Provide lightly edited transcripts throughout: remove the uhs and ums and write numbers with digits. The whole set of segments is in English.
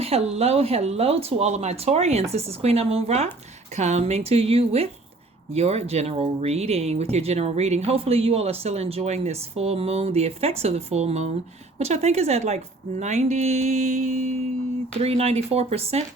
Hello to all of my Taurians. This is Queen Amun Ra coming to you with your general reading. Hopefully, you all are still enjoying this full moon, the effects of the full moon, which I think is at like 94%.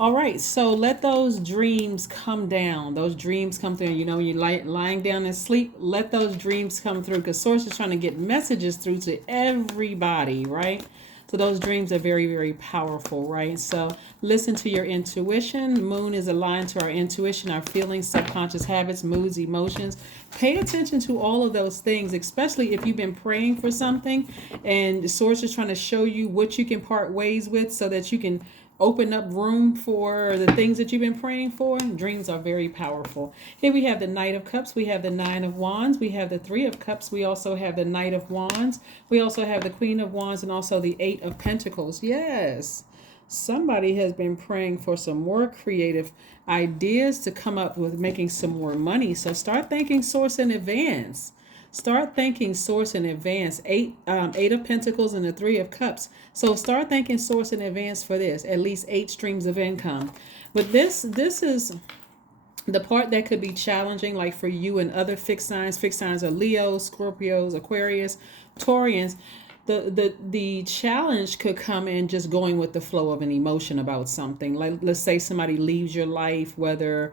All right, so let those dreams come down. Those dreams come through. You know, you're lying down and sleep, let those dreams come through because Source is trying to get messages through to everybody, right? So those dreams are very, very powerful, right? So listen to your intuition. Moon is aligned to our intuition, our feelings, subconscious habits, moods, emotions. Pay attention to all of those things, especially if you've been praying for something and the Source is trying to show you what you can part ways with so that you can open up room for the things that you've been praying for. Dreams are very powerful. Here we have the Knight of Cups. We have the Nine of Wands. We have the Three of Cups. We also have the Knight of Wands. We also have the Queen of Wands and also the Eight of Pentacles. Yes. Somebody has been praying for some more creative ideas to come up with making some more money. So start thanking Source in advance. Start thanking Source in advance. Eight of Pentacles and the Three of Cups. So start thanking Source in advance for this. At least 8 streams of income. But this is the part that could be challenging, like for you and other fixed signs. Fixed signs are Leos, Scorpios, Aquarius, Taurians. The challenge could come in just going with the flow of an emotion about something. Like let's say somebody leaves your life, whether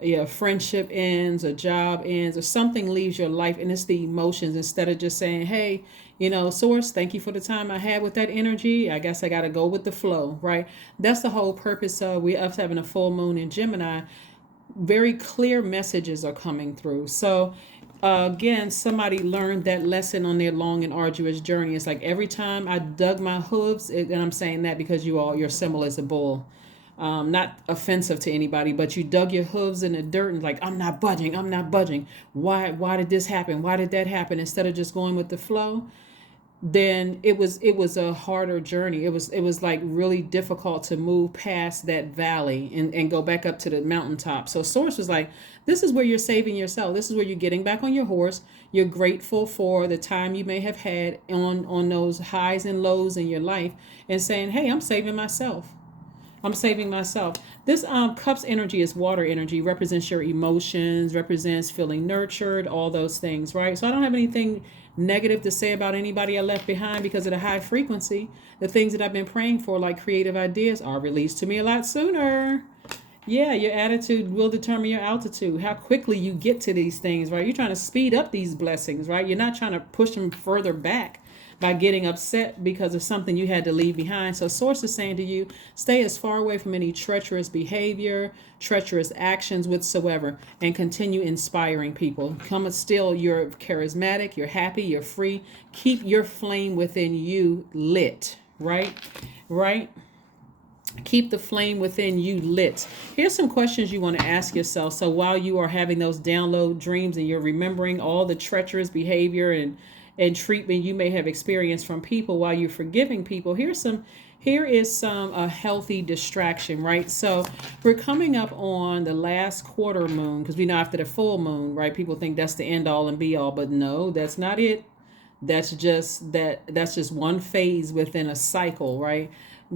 a friendship ends, a job ends, or something leaves your life, and it's the emotions. Instead of just saying, hey, Source, thank you for the time I had with that energy. I guess I got to go with the flow, right? That's the whole purpose of us having a full moon in Gemini. Very clear messages are coming through. So again, somebody learned that lesson on their long and arduous journey. It's like every time I dug my hooves, and I'm saying that because your symbol is a bull. Not offensive to anybody, but you dug your hooves in the dirt and like, I'm not budging. Why did this happen? Why did that happen? Instead of just going with the flow, then it was a harder journey. It was like really difficult to move past that valley and go back up to the mountaintop. So Source was like, this is where you're saving yourself. This is where you're getting back on your horse. You're grateful for the time you may have had on those highs and lows in your life and saying, hey, I'm saving myself. This cups energy is water energy, represents your emotions, represents feeling nurtured, all those things, right? So I don't have anything negative to say about anybody I left behind because of the high frequency. The things that I've been praying for, like creative ideas, are released to me a lot sooner. Yeah, your attitude will determine your altitude, how quickly you get to these things, right? You're trying to speed up these blessings, right? You're not trying to push them further back by getting upset because of something you had to leave behind. So Source is saying to you, stay as far away from any treacherous behavior, treacherous actions whatsoever, and continue inspiring people. Come still, you're charismatic, you're happy, you're free. Keep your flame within you lit, right? Keep the flame within you lit. Here's some questions you want to ask yourself. So while you are having those download dreams and you're remembering all the treacherous behavior and treatment you may have experienced from people while you're forgiving people, here is some a healthy distraction, right? So we're coming up on the last quarter moon, because we know after the full moon, right, people think that's the end all and be all, but no, that's not it. That's just one phase within a cycle, right?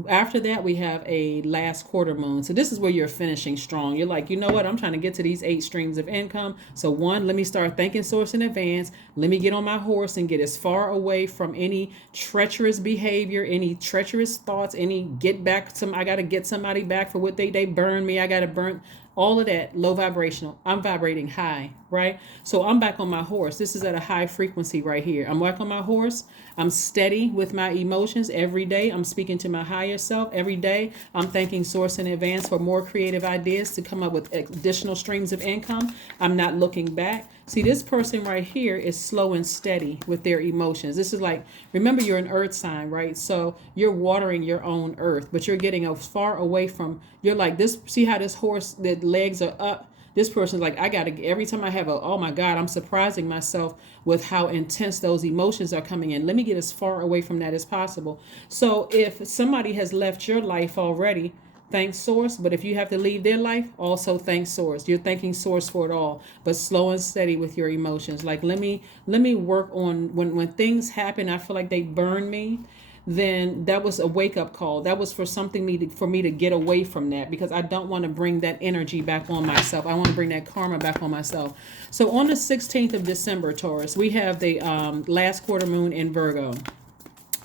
After that, we have a last quarter moon. So this is where you're finishing strong. You're like, you know what? I'm trying to get to these 8 streams of income. So one, let me start thanking Source in advance. Let me get on my horse and get as far away from any treacherous behavior, any treacherous thoughts, I got to get somebody back for what they burned me. I got to burn all of that low vibrational. I'm vibrating high, right? So I'm back on my horse. This is at a high frequency right here. I'm back on my horse. I'm steady with my emotions every day. I'm speaking to my higher self every day. I'm thanking Source in advance for more creative ideas to come up with additional streams of income. I'm not looking back. See, this person right here is slow and steady with their emotions. This is like, remember, you're an earth sign, right? So you're watering your own earth, but you're getting as far away from, you're like this. See how this horse, the legs are up. This person's like, every time I have oh my God, I'm surprising myself with how intense those emotions are coming in. Let me get as far away from that as possible. So if somebody has left your life already, thank Source. But if you have to leave their life, also thank Source. You're thanking Source for it all, but slow and steady with your emotions. Like, let me work on when things happen, I feel like they burn me. then that was a wake-up call. That was for for me to get away from that, because I don't want to bring that energy back on myself. I want to bring that karma back on myself. So on the 16th of December, Taurus, we have the last quarter moon in Virgo.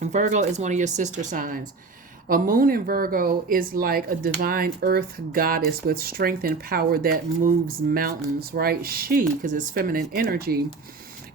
And Virgo is one of your sister signs. A moon in Virgo is like a divine earth goddess with strength and power that moves mountains, right? She, because it's feminine energy,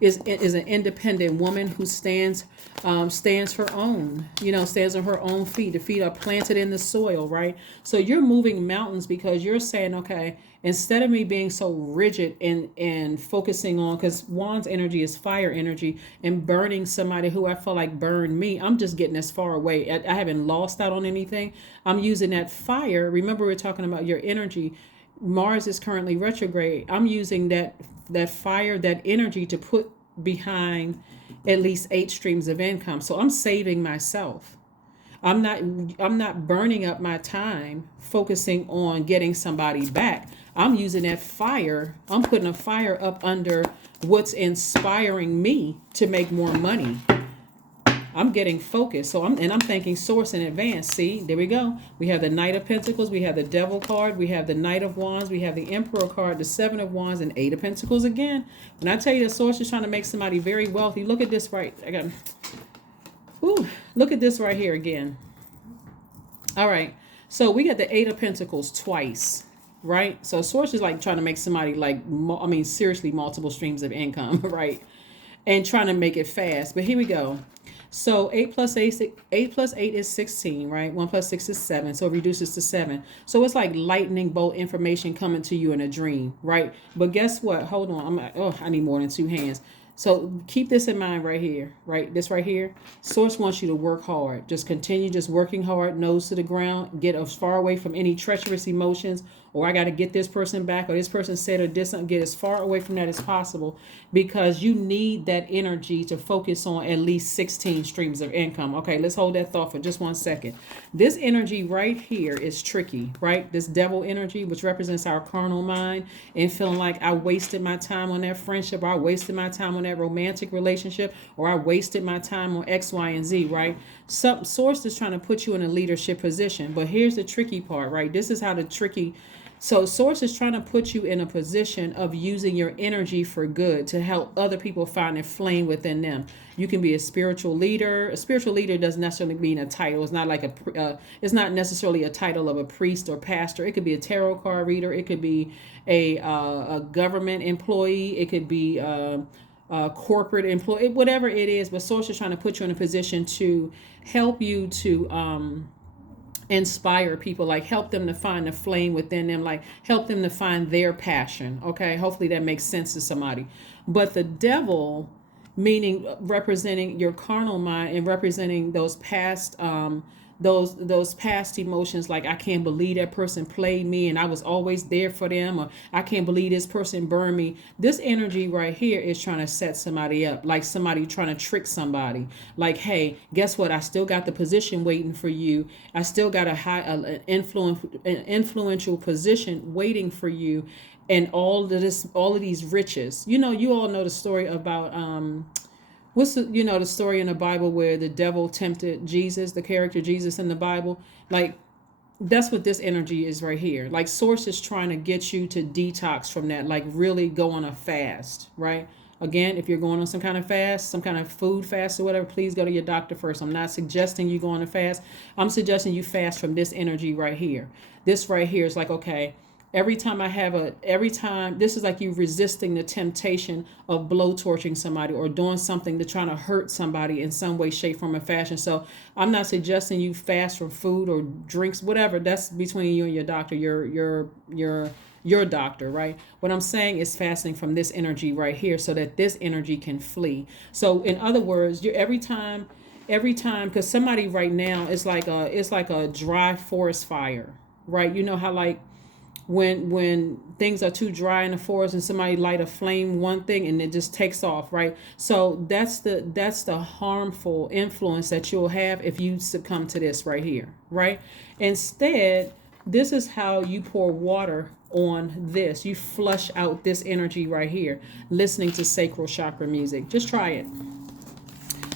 is an independent woman who stands her own, stands on her own feet. The feet are planted in the soil, right? So you're moving mountains because you're saying, okay, instead of me being so rigid and focusing on, because Wands energy is fire energy, and burning somebody who I feel like burned me, I'm just getting as far away. I haven't lost out on anything. I'm using that fire. Remember, we're talking about your energy. Mars is currently retrograde. I'm using that fire, that energy, to put behind at least 8 streams of income. So I'm saving myself. I'm not burning up my time focusing on getting somebody back. I'm using that fire. I'm putting a fire up under what's inspiring me to make more money. I'm getting focused. So I'm thanking source in advance. See, there we go. We have the Knight of Pentacles. We have the Devil card. We have the Knight of Wands. We have the Emperor card, the Seven of Wands, and 8 of Pentacles again. When I tell you the source is trying to make somebody very wealthy, look at this look at this right here again. All right. So we got the 8 of Pentacles twice, right? So source is like trying to make somebody seriously multiple streams of income, right? And trying to make it fast. But here we go. So 8 plus 8 is 16, right? 1 plus 6 is 7. So it reduces to 7. So it's like lightning bolt information coming to you in a dream, right? But guess what? Hold on. I need more than 2 hands. So keep this in mind right here, right? This right here. Source wants you to work hard. Just continue just working hard, nose to the ground. Get as far away from any treacherous emotions, or I got to get this person back, or this person said or did something. Get as far away from that as possible, because you need that energy to focus on at least 16 streams of income. Okay, let's hold that thought for just 1 second. This energy right here is tricky, right? This devil energy, which represents our carnal mind and feeling like I wasted my time on that friendship, or I wasted my time on that romantic relationship, or I wasted my time on X, Y, and Z, right? Some source is trying to put you in a leadership position. But here's the tricky part, right? This is how so source is trying to put you in a position of using your energy for good to help other people find a flame within them. You can be a spiritual leader. A spiritual leader doesn't necessarily mean a title. It's not like it's not necessarily a title of a priest or pastor. It could be a tarot card reader. It could be a government employee. It could be a corporate employee, whatever it is. But source is trying to put you in a position to help you to inspire people, like help them to find the flame within them, like help them to find their passion. Okay, hopefully that makes sense to somebody. But the devil, meaning representing your carnal mind and representing those past those past emotions, like I can't believe that person played me and I was always there for them, or I can't believe this person burned me. This energy right here is trying to set somebody up, like somebody trying to trick somebody, like, hey, guess what, I still got the position waiting for you. I still got an influential position waiting for you, and all of these riches. You all know the story about what's the story in the Bible where the devil tempted Jesus, the character Jesus in the Bible? Like, that's what this energy is right here. Like, source is trying to get you to detox from that, like really go on a fast, right? Again, if you're going on some kind of fast, some kind of food fast or whatever, please go to your doctor first. I'm not suggesting you go on a fast. I'm suggesting you fast from this energy right here. This right here is like, okay, every time this is like you resisting the temptation of blowtorching somebody or doing something to trying to hurt somebody in some way, shape, form, or fashion. So I'm not suggesting you fast from food or drinks, whatever. That's between you and your doctor, your doctor, right? What I'm saying is fasting from this energy right here so that this energy can flee. So in other words, every time, because somebody right now is like a dry forest fire, right? You know how like when things are too dry in the forest and somebody light a flame, one thing, and it just takes off, right? So that's the harmful influence that you'll have if you succumb to this right here, right? Instead, this is how you pour water on this. You flush out this energy right here, listening to sacral chakra music. Just try it.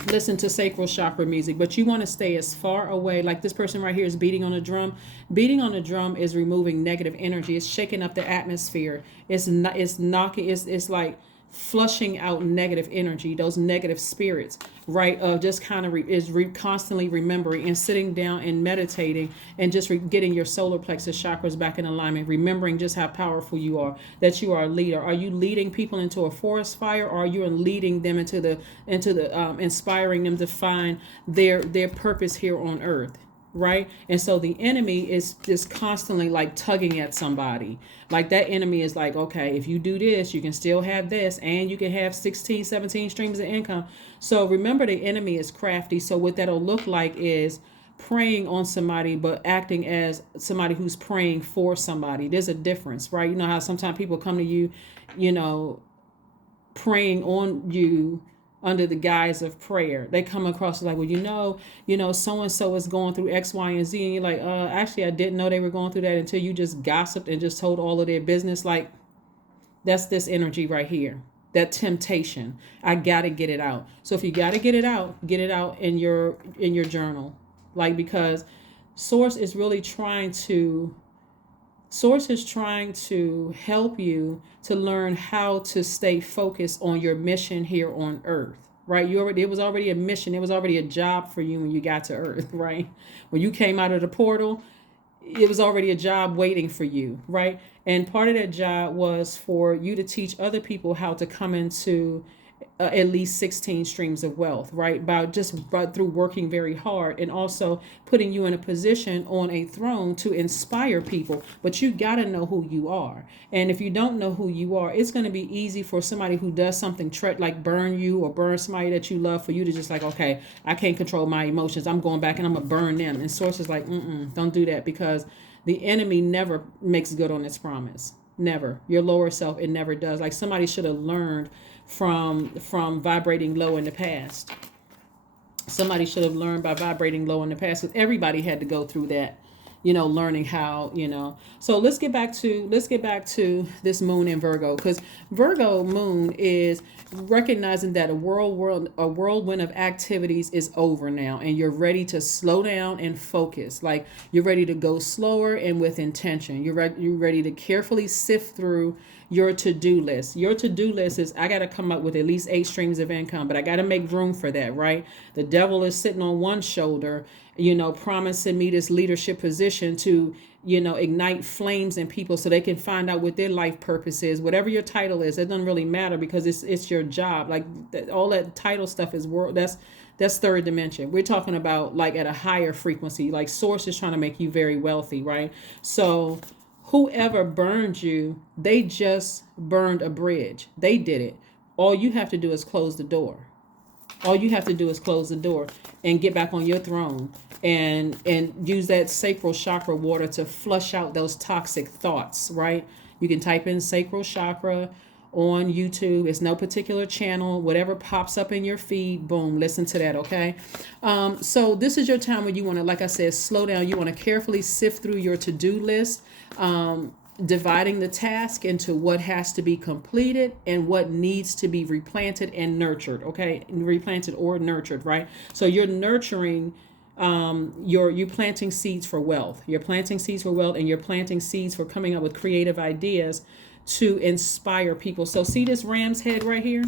listen to sacral chakra music, but you want to stay as far away. Like this person right here is beating on a drum. Beating on a drum is removing negative energy. It's shaking up the atmosphere. It's not, it's knocking, it's like flushing out negative energy, those negative spirits, right? Just kind of constantly remembering and sitting down and meditating and just getting your solar plexus chakras back in alignment, remembering just how powerful you are, that you are a leader. Are you leading people into a forest fire, or are you leading them into the inspiring them to find their purpose here on earth? Right? And so the enemy is just constantly like tugging at somebody. Like that enemy is like, okay, if you do this, you can still have this, and you can have 16, 17 streams of income. So remember, the enemy is crafty. So what that'll look like is preying on somebody, but acting as somebody who's praying for somebody. There's a difference, right? You know how sometimes people come to you, praying on you under the guise of prayer. They come across like, well, so and so is going through X, Y, and Z, and you're like, actually, I didn't know they were going through that until you just gossiped and just told all of their business. Like, that's this energy right here. That temptation. I gotta get it out. So if you gotta get it out in your journal, like, because Source is trying to help you to learn how to stay focused on your mission here on earth, right? It was already a mission. It was already a job for you when you got to earth, right? When you came out of the portal, it was already a job waiting for you, right? And part of that job was for you to teach other people how to come into at least 16 streams of wealth, right? By through working very hard, and also putting you in a position on a throne to inspire people. But you got to know who you are. And if you don't know who you are, it's going to be easy for somebody who does something like burn you or burn somebody that you love, for you to just like, okay, I can't control my emotions, I'm going back and I'm going to burn them. And Source is like, don't do that, because the enemy never makes good on its promise. Never. Your lower self, it never does. Like, somebody should have learned from vibrating low in the past. Somebody should have learned by vibrating low in the past, because everybody had to go through that, learning how, So let's get back to this moon in Virgo, because Virgo moon is recognizing that a whirlwind of activities is over now, and you're ready to slow down and focus. Like, you're ready to go slower and with intention. You're ready to carefully sift through your to-do list. Your to-do list is, I got to come up with at least 8 streams of income, but I got to make room for that, right? The devil is sitting on one shoulder, promising me this leadership position to, ignite flames in people so they can find out what their life purpose is. Whatever your title is, it doesn't really matter, because it's your job. Like, all that title stuff is that's third dimension. We're talking about like at a higher frequency. Like, Source is trying to make you very wealthy, right? So whoever burned you, they just burned a bridge. They did it. All you have to do is close the door. All you have to do is close the door and get back on your throne, and use that sacral chakra water to flush out those toxic thoughts, right? You can type in sacral chakra on YouTube. It's no particular channel. Whatever pops up in your feed, boom, listen to that, okay? So this is your time when you want to, like I said, slow down. You want to carefully sift through your to-do list, dividing the task into what has to be completed and what needs to be replanted and nurtured, okay? Replanted or nurtured, right? So you're nurturing, you're planting seeds for wealth. You're planting seeds for wealth, and you're planting seeds for coming up with creative ideas to inspire people. So see this ram's head right here?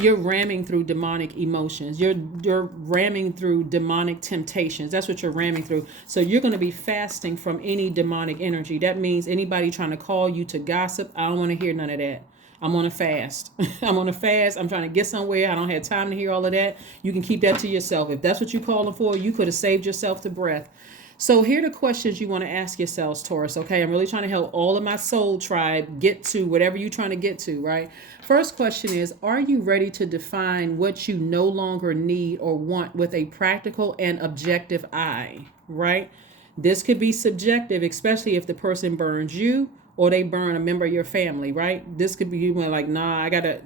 You're ramming through demonic emotions. You're ramming through demonic temptations. That's what you're ramming through. So you're going to be fasting from any demonic energy. That means anybody trying to call you to gossip, I don't want to hear none of that. I'm on a fast. I'm on a fast. I'm trying to get somewhere. I don't have time to hear all of that. You can keep that to yourself. If that's what you're calling for, you could have saved yourself the breath. So here are the questions you want to ask yourselves, Taurus, okay? I'm really trying to help all of my soul tribe get to whatever you're trying to get to, right? First question is, are you ready to define what you no longer need or want with a practical and objective eye, right? This could be subjective, especially if the person burns you or they burn a member of your family, right? This could be you like, nah, I gotta...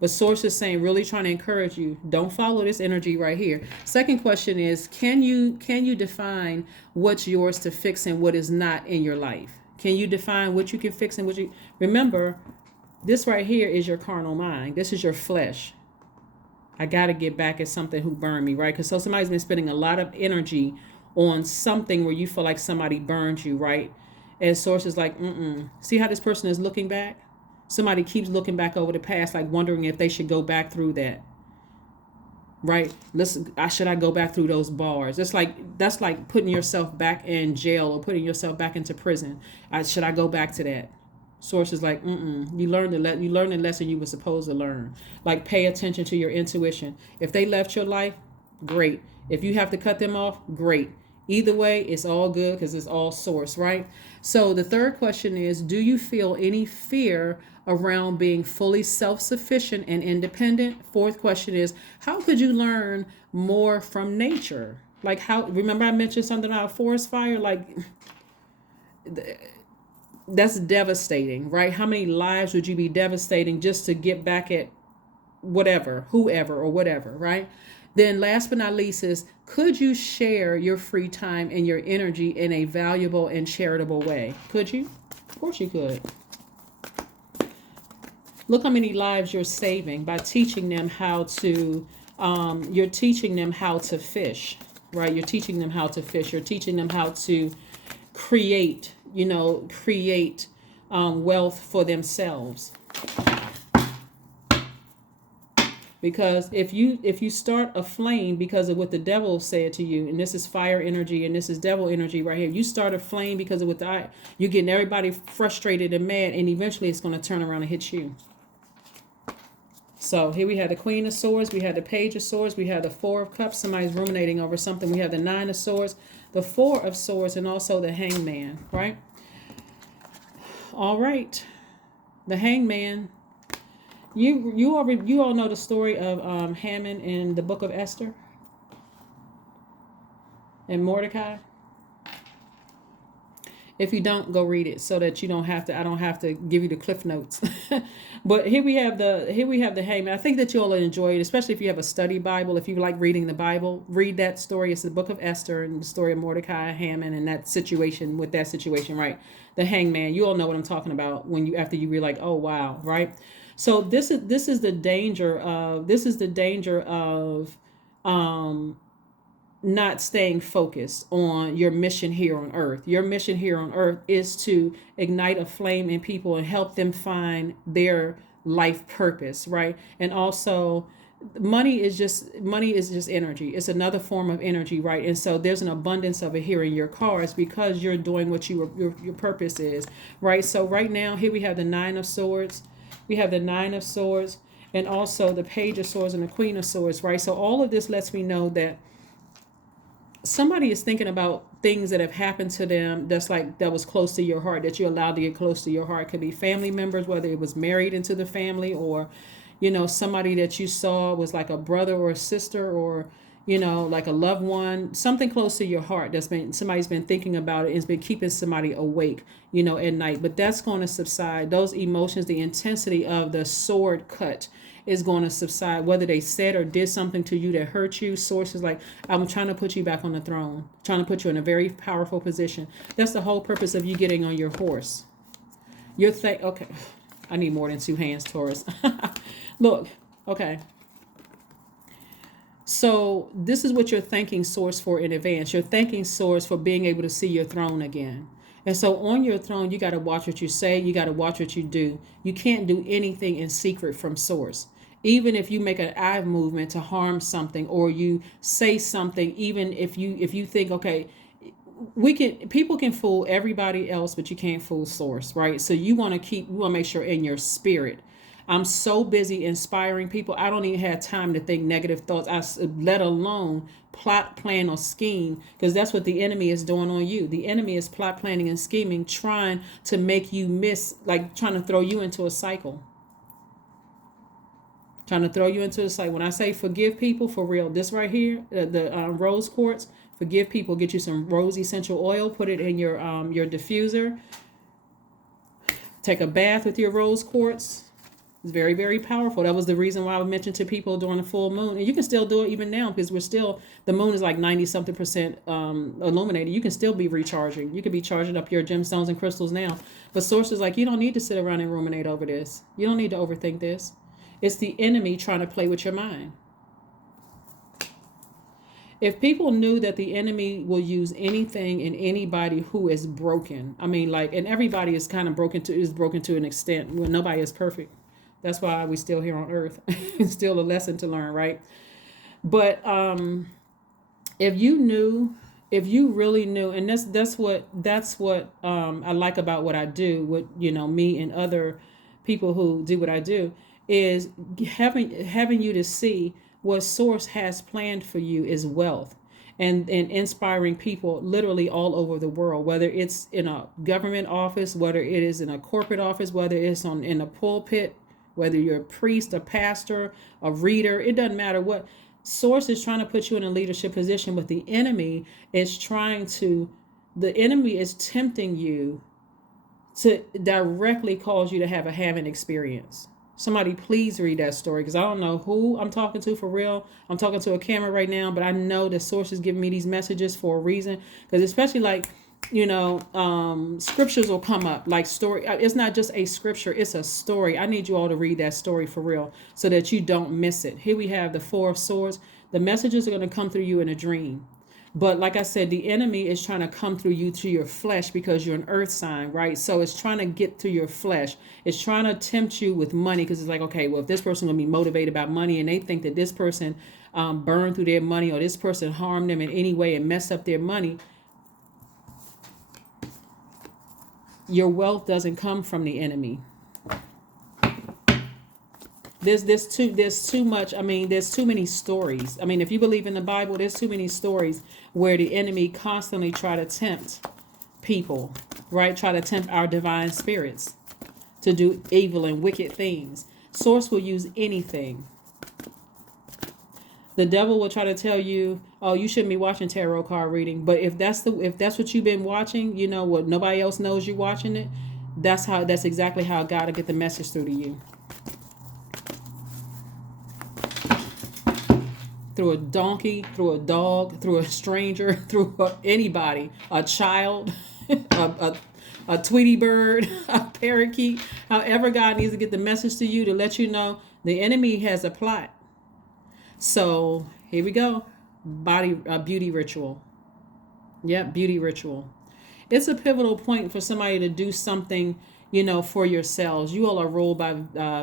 But Source is saying, really trying to encourage you, don't follow this energy right here. Second question is, can you define what's yours to fix and what is not in your life? Can you define what you can fix and what you... Remember, this right here is your carnal mind. This is your flesh. I got to get back at something who burned me, right? Because so somebody's been spending a lot of energy on something where you feel like somebody burned you, right? And source is like, see how this person is looking back? Somebody keeps looking back over the past, like wondering if they should go back through that, right? Listen, should I go back through those bars? That's like putting yourself back in jail or putting yourself back into prison. Should I go back to that? Source is like, you learned the lesson you were supposed to learn. Like, pay attention to your intuition. If they left your life, great. If you have to cut them off, great. Either way, it's all good because it's all source, right? So the third question is, do you feel any fear around being fully self-sufficient and independent? Fourth question is, how could you learn more from nature? Like, how, remember I mentioned something about forest fire? Like, that's devastating, right? How many lives would you be devastating just to get back at whatever, whoever, or whatever, right? Then last but not least is, could you share your free time and your energy in a valuable and charitable way? Could you? Of course you could. Look how many lives you're saving by teaching them how to, you're teaching them how to fish, right? You're teaching them how to fish. You're teaching them how to create, wealth for themselves. Because if you start a flame because of what the devil said to you, and this is fire energy and this is devil energy right here, you start a flame because of what you're getting everybody frustrated and mad, and eventually it's going to turn around and hit you. So here we have the Queen of Swords, we have the Page of Swords, we have the Four of Cups, somebody's ruminating over something, we have the Nine of Swords, the Four of Swords, and also the Hangman, right? All right, the Hangman. You all know the story of Haman in the Book of Esther and Mordecai. If you don't, go read it so that you don't have to. I don't have to give you the cliff notes. But here we have the Hangman. I think that you'll enjoy it, especially if you have a study Bible. If you like reading the Bible, read that story. It's the Book of Esther and the story of Mordecai, Haman, and that situation right? The Hangman. You all know what I'm talking about after you read, like, oh wow, right? So this is the danger of not staying focused on your mission here on earth. Your mission here on earth is to ignite a flame in people and help them find their life purpose, right? And also, money is just energy. It's another form of energy, right? And so there's an abundance of it here in your cards because you're doing what your purpose is, right? So right now, here we have the Nine of Swords. We have the Nine of Swords and also the Page of Swords and the Queen of Swords, right? So all of this lets me know that somebody is thinking about things that have happened to them that was close to your heart, that you're allowed to get close to your heart. It could be family members, whether it was married into the family, or somebody that you saw was like a brother or a sister, or like a loved one, something close to your heart somebody's been thinking about it and it's been keeping somebody awake at night. But that's going to subside. Those emotions, the intensity of the sword cut is going to subside, whether they said or did something to you that hurt you. Sources like, I'm trying to put you back on the throne, trying to put you in a very powerful position. That's the whole purpose of you getting on your horse. Okay, I need more than two hands, Taurus. Look, okay. So this is what you're thanking Source for in advance. You're thanking Source for being able to see your throne again. And so on your throne, you got to watch what you say. You got to watch what you do. You can't do anything in secret from Source. Even if you make an eye movement to harm something, or you say something, even if you think, okay, people can fool everybody else, but you can't fool Source, right? So you want to make sure in your spirit. I'm so busy inspiring people, I don't even have time to think negative thoughts, let alone plot, plan, or scheme, because that's what the enemy is doing on you. The enemy is plot, planning, and scheming, trying to make you trying to throw you into a cycle. When I say forgive people, for real, this right here, the rose quartz, forgive people, get you some rose essential oil, put it in your diffuser, take a bath with your rose quartz. It's very, very powerful. That was the reason why I mentioned to people during the full moon. And you can still do it even now, because the moon is like 90-something% illuminated. You can still be recharging. You can be charging up your gemstones and crystals now. But Source is like, you don't need to sit around and ruminate over this. You don't need to overthink this. It's the enemy trying to play with your mind. If people knew that the enemy will use anything and anybody who is broken, I mean, like, and everybody is kind of broken to an extent. Well, nobody is perfect. That's why we still here on earth. It's still a lesson to learn, right? But if you knew, if you really knew, and that's what I like about what I do, with me and other people who do what I do, is having you to see what source has planned for you is wealth, and inspiring people literally all over the world, whether it's in a government office, whether it is in a corporate office, whether it's in a pulpit, whether you're a priest, a pastor, a reader, it doesn't matter what. Source is trying to put you in a leadership position, but the enemy is tempting you to directly cause you to have a Hammond experience. Somebody please read that story, because I don't know who I'm talking to for real. I'm talking to a camera right now, but I know the source is giving me these messages for a reason. Because especially like, scriptures will come up, like story. It's not just a scripture, it's a story. I need you all to read that story for real so that you don't miss it. Here we have the Four of Swords. The messages are going to come through you in a dream. But like I said, the enemy is trying to come through you to your flesh, because you're an earth sign, right? So it's trying to get through your flesh. It's trying to tempt you with money, because it's like, okay, well, if this person going to be motivated about money, and they think that this person burned through their money, or this person harmed them in any way and messed up their money, your wealth doesn't come from the enemy. There's too much. I mean, there's too many stories. I mean, if you believe in the Bible, there's too many stories where the enemy constantly try to tempt people, right? Try to tempt our divine spirits to do evil and wicked things. Source will use anything. The devil will try to tell you, oh, you shouldn't be watching tarot card reading. But if that's what you've been watching, what nobody else knows you're watching it, that's exactly how God will get the message through to you. Through a donkey, through a dog, through a stranger, through anybody, a child, a Tweety bird, a parakeet. However, God needs to get the message to you to let you know the enemy has a plot. So here we go. Beauty ritual. Yep, beauty ritual. It's a pivotal point for somebody to do something, for yourselves. You all are ruled by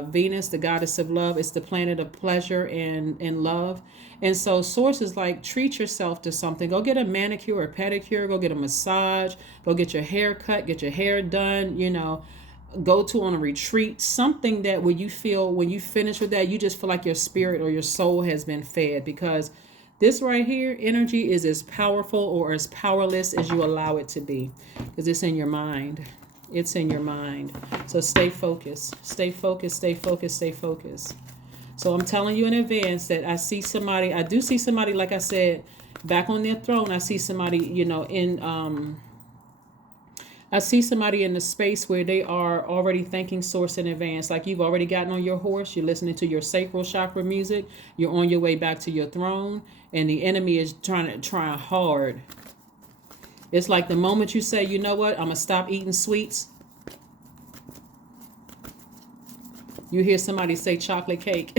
Venus, the goddess of love. It's the planet of pleasure and love. And so source is like, treat yourself to something. Go get a manicure or pedicure. Go get a massage. Go get your hair cut. Get your hair done. Go on a retreat. Something that when you finish with that, you just feel like your spirit or your soul has been fed. Because this right here, energy is as powerful or as powerless as you allow it to be. Because it's in your mind. It's in your mind. So stay focused. Stay focused. Stay focused. Stay focused. So I'm telling you in advance that I do see somebody, like I said, back on their throne. I see somebody, I see somebody in the space where they are already thanking source in advance. Like you've already gotten on your horse. You're listening to your sacral chakra music. You're on your way back to your throne. And the enemy is trying hard. It's like the moment you say, you know what, I'm going to stop eating sweets. You hear somebody say chocolate cake.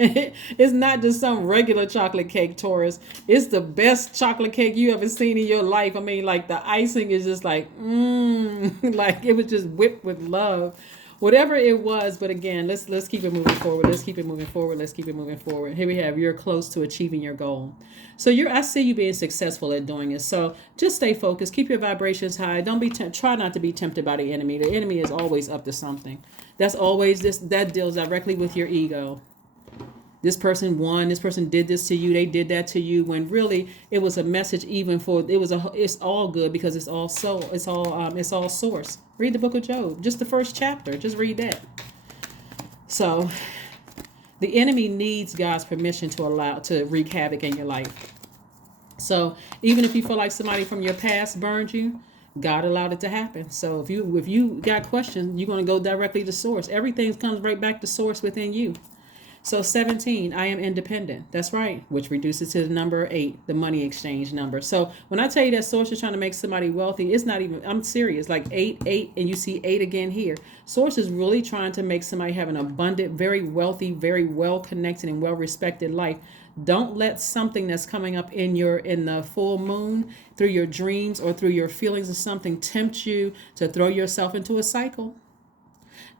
It's not just some regular chocolate cake, Taurus. It's the best chocolate cake you ever seen in your life. I mean, like the icing is just like, like it was just whipped with love. Whatever it was, but again, let's keep it moving forward. Let's keep it moving forward. Let's keep it moving forward. Here we have, you're close to achieving your goal. So I see you being successful at doing it. So just stay focused. Keep your vibrations high. Don't be try not to be tempted by the enemy. The enemy is always up to something. That's always that deals directly with your ego. This person won. This person did this to you. They did that to you. When really it was a message. It's all good because it's all soul. It's all source. Read the book of Job. Just the first chapter. Just read that. So the enemy needs God's permission to wreak havoc in your life. So even if you feel like somebody from your past burned you, God allowed it to happen. So if you got questions, you're going to go directly to source. Everything comes right back to source within you. So 17, I am independent. That's right, which reduces to the number 8, the money exchange number. So when I tell you that Source is trying to make somebody wealthy, it's not even, I'm serious, like 8, 8, and you see 8 again here. Source is really trying to make somebody have an abundant, very wealthy, very well connected and well respected life. Don't let something that's coming up in the full moon through your dreams or through your feelings of something tempt you to throw yourself into a cycle.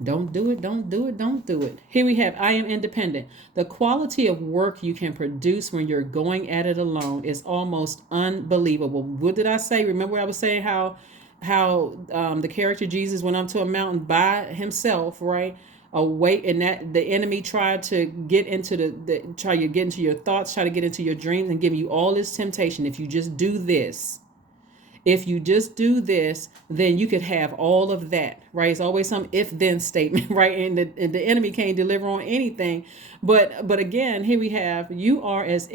Don't do it, don't do it, don't do it. Here we have, I am independent. The quality of work you can produce when you're going at it alone is almost unbelievable. What did I say? Remember I was saying how the character Jesus went up to a mountain by himself, right? Away, and that the enemy tried to get into try to get into your thoughts, try to get into your dreams and give you all this temptation. If you just do this, if you just do this, then you could have all of that, right? It's always some if-then statement, right? And the enemy can't deliver on anything. But again, here we have, you are as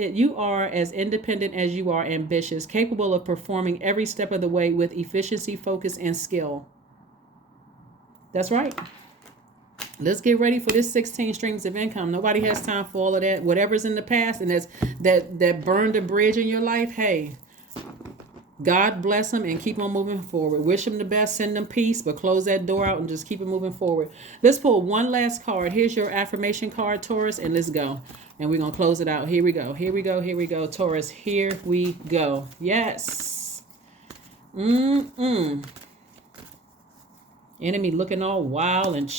independent as you are ambitious, capable of performing every step of the way with efficiency, focus, and skill. That's right. Let's get ready for this 16 streams of income. Nobody has time for all of that. Whatever's in the past and that burned a bridge in your life, hey, God bless them and keep on moving forward. Wish them the best, send them peace, but close that door out and just keep it moving forward. Let's pull one last card. Here's your affirmation card, Taurus, and let's go. And we're going to close it out. Here we go. Here we go. Here we go. Taurus, here we go. Yes. Enemy looking all wild and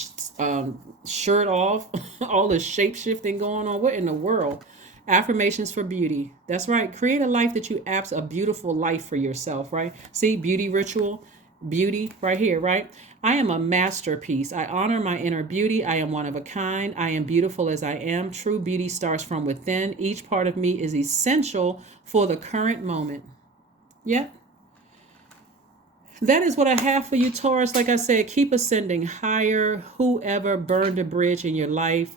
shirt off. All the shape shifting going on. What in the world? Affirmations for beauty. That's right. Create a life that you a beautiful life for yourself, right? See, beauty ritual, beauty right here, right? I am a masterpiece. I honor my inner beauty. I am one of a kind. I am beautiful as I am. True beauty starts from within. Each part of me is essential for the current moment. Yep. That is what I have for you, Taurus. Like I said, keep ascending higher. Whoever burned a bridge in your life,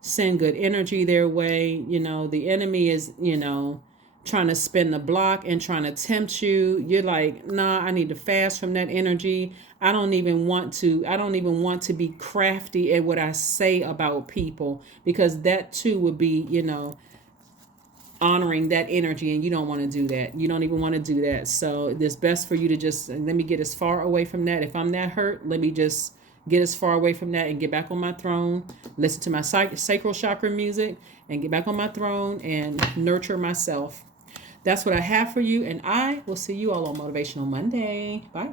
send good energy their way. The enemy is, trying to spin the block and trying to tempt you. You're like, nah, I need to fast from that energy. I don't even want to be crafty at what I say about people, because that too would be, honoring that energy, and you don't want to do that. You don't even want to do that. So it's best for you to just let me get as far away from that. If I'm that hurt, let me just get as far away from that and get back on my throne, listen to my sacral chakra music, and get back on my throne and nurture myself. That's what I have for you, and I will see you all on Motivational Monday. Bye.